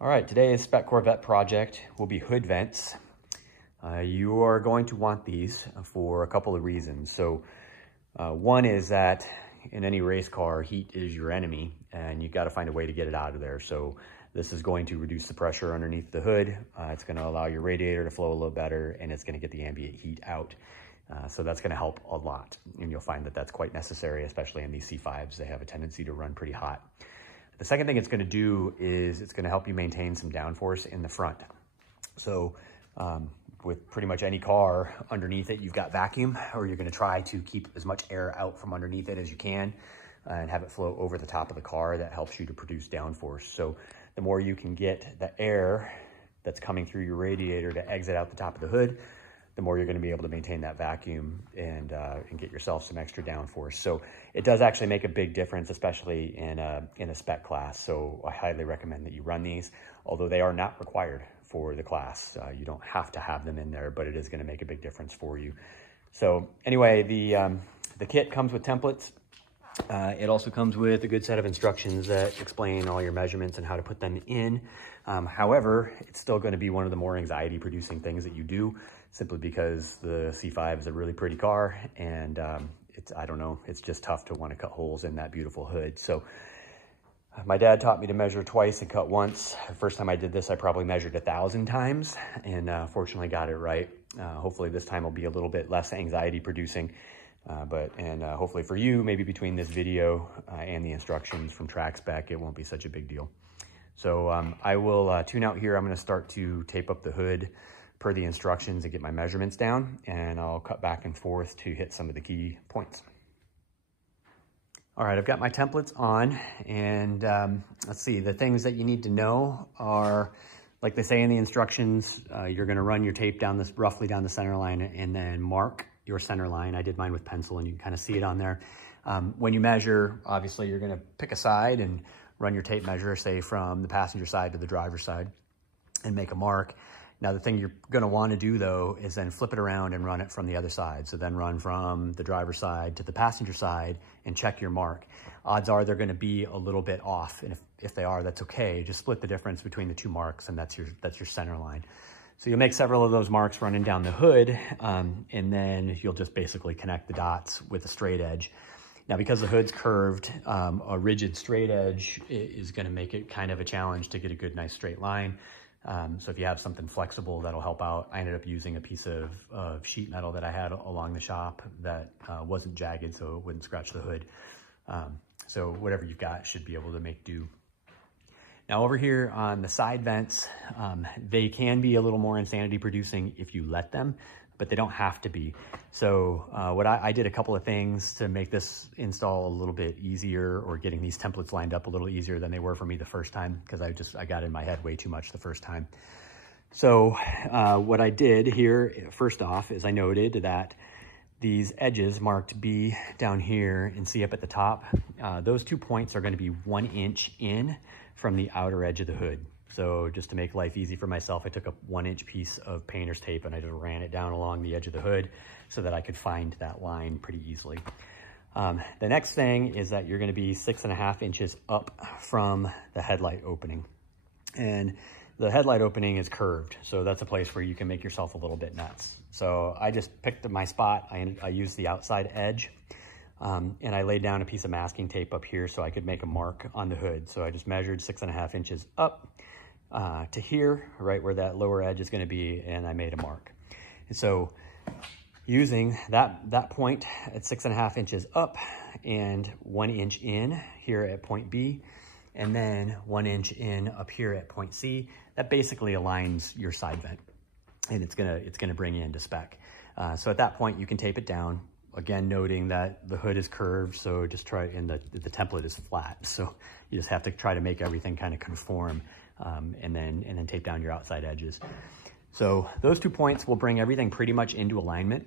All right, today's Spec Corvette project will be hood vents. You are going to want these for a couple of reasons. So one is that in any race car, heat is your enemy and you've got to find a way to get it out of there. So this is going to reduce the pressure underneath the hood. It's going to allow your radiator to flow a little better, and it's going to get the ambient heat out. So that's going to help a lot. And you'll find that that's quite necessary, especially in these C5s. They have a tendency to run pretty hot. The second thing it's going to do is it's going to help you maintain some downforce in the front. So with pretty much any car underneath it, you've got vacuum, or you're going to try to keep as much air out from underneath it as you can and have it flow over the top of the car. That helps you to produce downforce. So the more you can get the air that's coming through your radiator to exit out the top of the hood, the more you're going to be able to maintain that vacuum and get yourself some extra downforce. So it does actually make a big difference, especially in a spec class. So I highly recommend that you run these, although they are not required for the class. You don't have to have them in there, but it is going to make a big difference for you. So anyway, the kit comes with templates. It also comes with a good set of instructions that explain all your measurements and how to put them in. However, it's still going to be one of the more anxiety producing things that you do, simply because the C5 is a really pretty car, and I don't know, it's just tough to want to cut holes in that beautiful hood. So my dad taught me to measure twice and cut once. The first time I did this, I probably measured 1,000 times and fortunately got it right. Hopefully this time will be a little bit less anxiety producing. Hopefully for you, maybe between this video and the instructions from Trackspec, it won't be such a big deal. So I will tune out here. I'm going to start to tape up the hood per the instructions and get my measurements down, and I'll cut back and forth to hit some of the key points. All right, I've got my templates on, and let's see, the things that you need to know are, like they say in the instructions, you're going to run your tape down roughly down the center line and then mark your center line. I did mine with pencil, and you can kind of see it on there. When you measure, obviously you're going to pick a side and run your tape measure, say from the passenger side to the driver's side, and make a mark. Now, the thing you're going to want to do, though, is then flip it around and run it from the other side. So then run from the driver's side to the passenger side and check your mark. Odds are they're going to be a little bit off, and if they are, that's okay. Just split the difference between the two marks, and that's your center line. So you'll make several of those marks running down the hood, and then you'll just basically connect the dots with a straight edge. Now, because the hood's curved, a rigid straight edge is going to make it kind of a challenge to get a good, nice straight line. So if you have something flexible, that'll help out. I ended up using a piece of sheet metal that I had along the shop that wasn't jagged, so it wouldn't scratch the hood. So whatever you've got should be able to make do. Now over here on the side vents, they can be a little more insanity producing if you let them, but they don't have to be. So I did a couple of things to make this install a little bit easier, or getting these templates lined up a little easier than they were for me the first time, because I got in my head way too much the first time. So what I did here, first off, is I noted that these edges marked B down here and C up at the top, those 2 points are going to be 1 inch in from the outer edge of the hood. So just to make life easy for myself, I took a 1-inch piece of painter's tape and I just ran it down along the edge of the hood so that I could find that line pretty easily. The next thing is that you're going to be 6.5 inches up from the headlight opening. And the headlight opening is curved, so that's a place where you can make yourself a little bit nuts. So I just picked my spot. I used the outside edge, and I laid down a piece of masking tape up here so I could make a mark on the hood. So I just measured 6.5 inches up to here, right where that lower edge is going to be, and I made a mark. And so using that point at 6.5 inches up and 1 inch in here at point B, and then 1 inch in up here at point C, that basically aligns your side vent, and it's gonna bring you into spec. So at that point, you can tape it down. Again, noting that the hood is curved, so just try, and the template is flat, so you just have to try to make everything kind of conform, and then tape down your outside edges. So those 2 points will bring everything pretty much into alignment.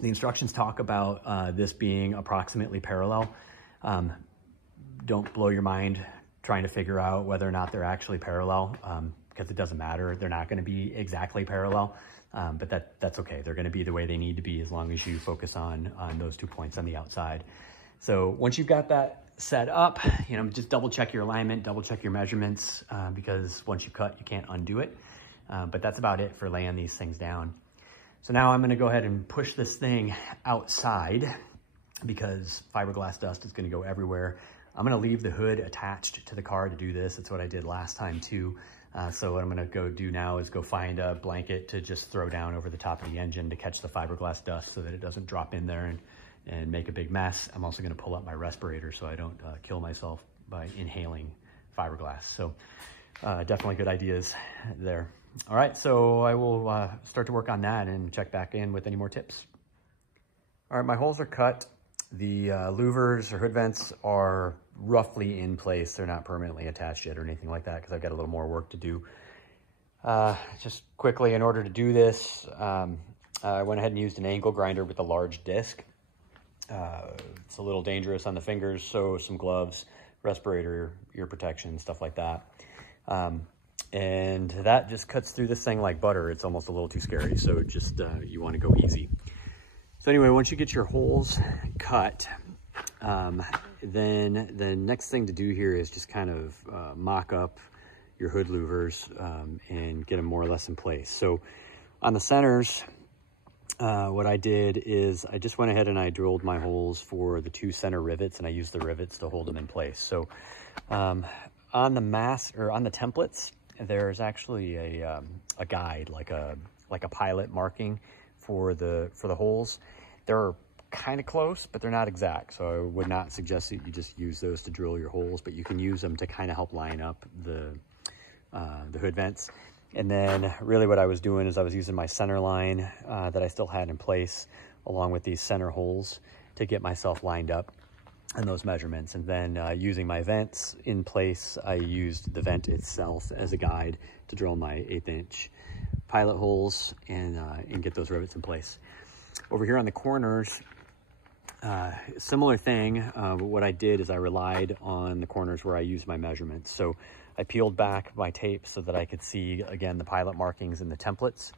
The instructions talk about this being approximately parallel. Don't blow your mind trying to figure out whether or not they're actually parallel, because it doesn't matter. They're not going to be exactly parallel, but that's okay. They're going to be the way they need to be as long as you focus on those 2 points on the outside. So once you've got that set up, you know, just double check your alignment, double check your measurements, because once you cut, you can't undo it. But that's about it for laying these things down. So now I'm gonna go ahead and push this thing outside because fiberglass dust is gonna go everywhere. I'm gonna leave the hood attached to the car to do this. It's what I did last time too. So what I'm gonna go do now is go find a blanket to just throw down over the top of the engine to catch the fiberglass dust so that it doesn't drop in there and make a big mess. I'm also gonna pull up my respirator so I don't kill myself by inhaling fiberglass. So definitely good ideas there. All right, so I will start to work on that and check back in with any more tips. All right, my holes are cut. The louvers or hood vents are roughly in place. They're not permanently attached yet or anything like that because I've got a little more work to do. Just quickly, in order to do this, I went ahead and used an angle grinder with a large disc. It's a little dangerous on the fingers, so some gloves, respirator, ear protection, stuff like that. And that just cuts through this thing like butter. It's almost a little too scary, so just you want to go easy. So anyway, once you get your holes cut, then the next thing to do here is just kind of mock up your hood louvers and get them more or less in place. So on the centers, what I did is I just went ahead and I drilled my holes for the 2 center rivets, and I used the rivets to hold them in place. So on the templates, there's actually a guide, like a pilot marking for the holes. They're kind of close, but they're not exact. So I would not suggest that you just use those to drill your holes, but you can use them to kind of help line up the hood vents. And then really what I was doing is I was using my center line that I still had in place along with these center holes to get myself lined up and those measurements. And then using my vents in place, I used the vent itself as a guide to drill my 1/8 inch pilot holes and get those rivets in place. Over here on the corners, similar thing, but what I did is I relied on the corners where I used my measurements. So I peeled back my tape so that I could see, again, the pilot markings in the templates.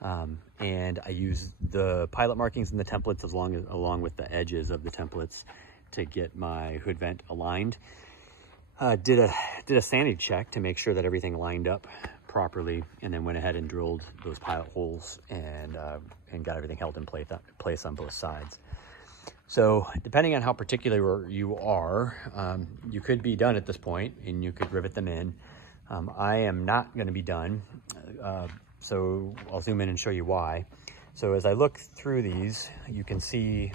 And I used the pilot markings in the templates along with the edges of the templates to get my hood vent aligned. Did a sanity check to make sure that everything lined up properly, and then went ahead and drilled those pilot holes and got everything held in place on both sides. So depending on how particular you are, you could be done at this point and you could rivet them in. I am not going to be done, so I'll zoom in and show you why. So as I look through these, you can see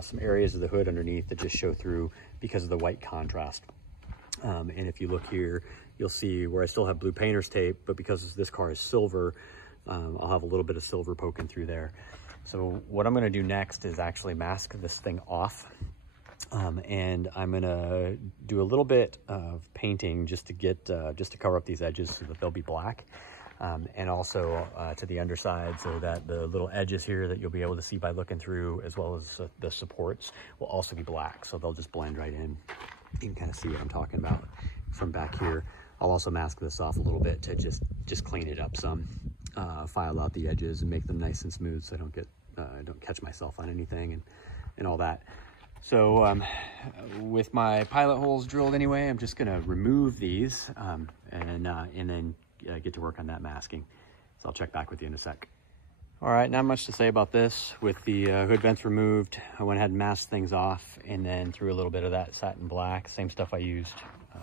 some areas of the hood underneath that just show through because of the white contrast. And if you look here, you'll see where I still have blue painter's tape, but because this car is silver, I'll have a little bit of silver poking through there. So what I'm gonna do next is actually mask this thing off. And I'm gonna do a little bit of painting just to cover up these edges so that they'll be black. And also to the underside so that the little edges here that you'll be able to see by looking through, as well as the supports, will also be black. So they'll just blend right in. You can kind of see what I'm talking about from back here. I'll also mask this off a little bit to just clean it up some, file out the edges and make them nice and smooth so I don't catch myself on anything and all that. So with my pilot holes drilled anyway, I'm just gonna remove these and then get to work on that masking. So I'll check back with you in a sec. All right, not much to say about this. With the hood vents removed, I went ahead and masked things off and then threw a little bit of that satin black, same stuff I used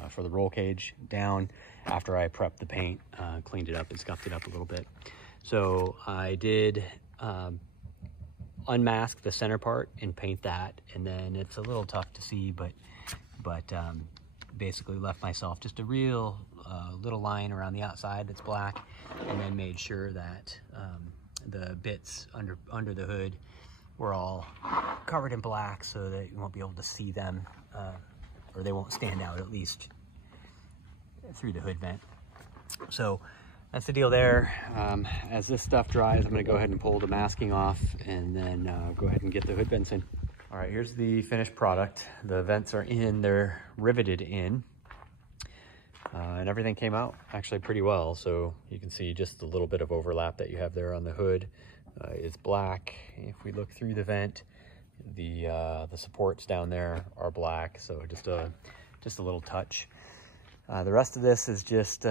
for the roll cage, down after I prepped the paint, cleaned it up and scuffed it up a little bit. So I did unmask the center part and paint that, and then it's a little tough to see, but basically left myself just a real little line around the outside that's black, and then made sure that the bits under the hood were all covered in black so that you won't be able to see them, or they won't stand out at least through the hood vent. So that's the deal there. As this stuff dries, I'm gonna go ahead and pull the masking off and then go ahead and get the hood vents in. All right, here's the finished product. The vents are in, they're riveted in. And everything came out actually pretty well. So you can see just the little bit of overlap that you have there on the hood is black. If we look through the vent, The supports down there are black, so just a little touch. The rest of this is just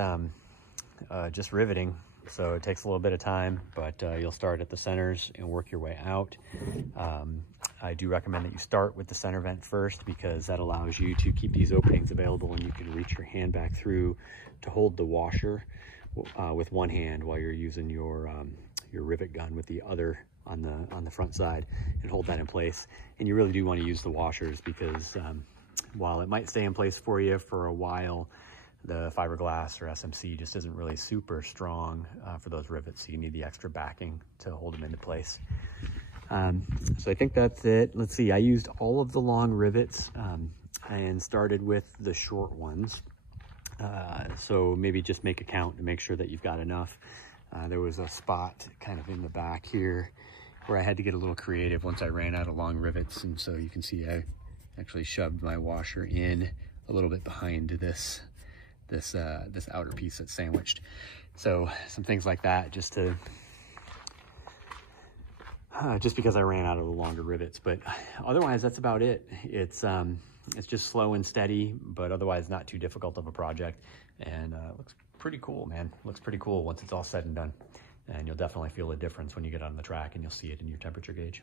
riveting, so it takes a little bit of time, but you'll start at the centers and work your way out. I do recommend that you start with the center vent first, because that allows you to keep these openings available, and you can reach your hand back through to hold the washer with one hand while you're using your rivet gun with the other on the front side, and hold that in place. And you really do want to use the washers, because while it might stay in place for you for a while, the fiberglass or SMC just isn't really super strong for those rivets, so you need the extra backing to hold them into place. So I think that's it. Let's see, I used all of the long rivets and started with the short ones. So maybe just make a count to make sure that you've got enough. There was a spot kind of in the back here where I had to get a little creative once I ran out of long rivets, and so you can see I actually shoved my washer in a little bit behind this outer piece that's sandwiched. So some things like that, just because I ran out of the longer rivets. But otherwise, that's about it. It's just slow and steady, but otherwise not too difficult of a project, and looks pretty cool, man. Looks pretty cool once it's all said and done. And you'll definitely feel a difference when you get on the track, and you'll see it in your temperature gauge.